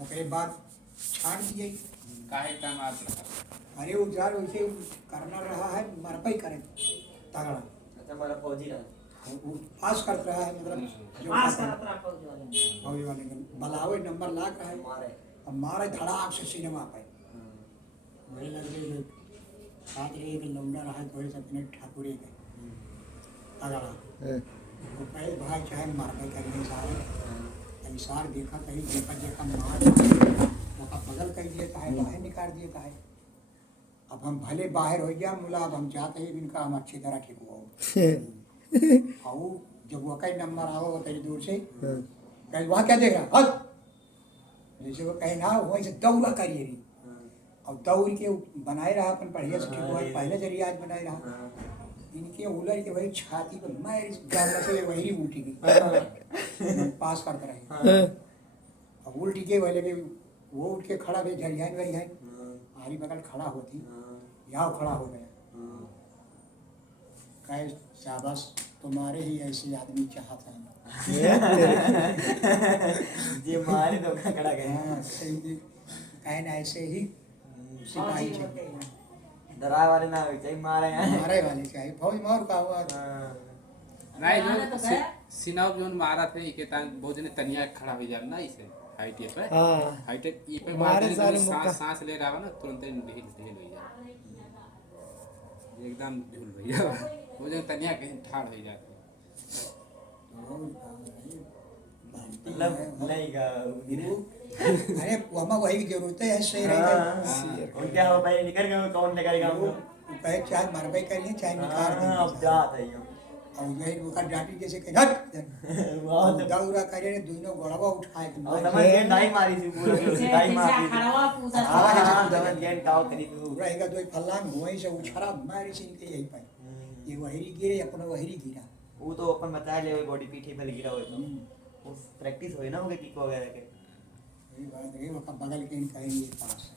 ओकरे बाद छाड़ दिए। काहे काम आप रहा अरे वो यार वैसे करना रहा है, मरपई करे तगड़ा। अच्छा हमारा फौजी रहा वो पास करता रहा है, मतलब जो पास करता है, करत रहा फौजी वाले ने। फौजी वाले के बलावे नंबर लाग रहा है, हमारे अब मारे धड़ाक से सिनेमा पे वही लग गई। साथ रहे एक लौंडा रहा है थोड़े से अपने ठाकुरे के तगड़ा। वो कहे भाई चाहे मरपई करिए सारे ऐसार देखा कहीं देखा देखा मार मौका बदल कर दिए है, बाहर निकाल दिए है। अब हम भले बाहर हो गया मुला, अब हम चाहते हैं इनका हम अच्छी तरह ठीक हुआ आओ। जब वो कई नंबर आओ वो कहीं दूर से कहीं वहाँ क्या देख रहा हस, जैसे वो कहीं ना वहीं से दौड़ा करिए रही। अब दौड़ के बनाए रहा अपन बढ़िया से ठीक हुआ, पहले जरिए आज बनाए रहा इनके उलट के वही छाती पर मैं जान से वही उल्टी गई पास करते रहे। अब उल्टी के वही लगे वो उठ के खड़ा भी झरियान वरियान हमारी बगल खड़ा होती यहाँ खड़ा हो गया। कहे शाबाश तुम्हारे ही ऐसे आदमी चाहता है ये मारे तो खड़ा गए हाँ सही कहे ना ऐसे ही सिपाही फौजी चाहिए, होते हैं। डरा वाले ना हो चाहिए मारे हैं मारे वाले चाहिए। फौज मार का हुआ नहीं आने तो जो गया। सिनाव जोन मारा थे इके तान बहुत जने तनिया खड़ा हो जाए ना इसे हाइट पे हाँ हाइट ये पे मारे सारे सांस मुक्का। सांस ले रहा ना तुरंत ही ढील ढील हो जाए एकदम झूल भैया वो जने तनिया कहीं ठाड़ हो जाते मतलब लेगा अरे वहाँ वही की जरूरत है सही रहेगा। उनके यहाँ पहले निकल गए कौन निकलेगा वो कहे चाहे मरबई करिए चाहे निकाल अब देंगे जात है और वही वो डांटी जैसे कहे हट बहुत दौड़ा करे दोनों गोड़वा उठाए के और मारे। समझ गए दाई मारी थी पूरा जैसे दाई मारी थी खड़वा पूजा हाँ था। हाँ समझ गए काव करी तू रहेगा दो फलांग वहीं से उछड़ा मारी से इनके यही पाए ये वहरी गिरे अपना वहरी गिरा। वो तो अपन बता ले बॉडी पीठे पे गिरा हुआ तो प्रैक्टिस हुई ना होगे किक वगैरह के वही बात है वो बगल के इनका ही पास है।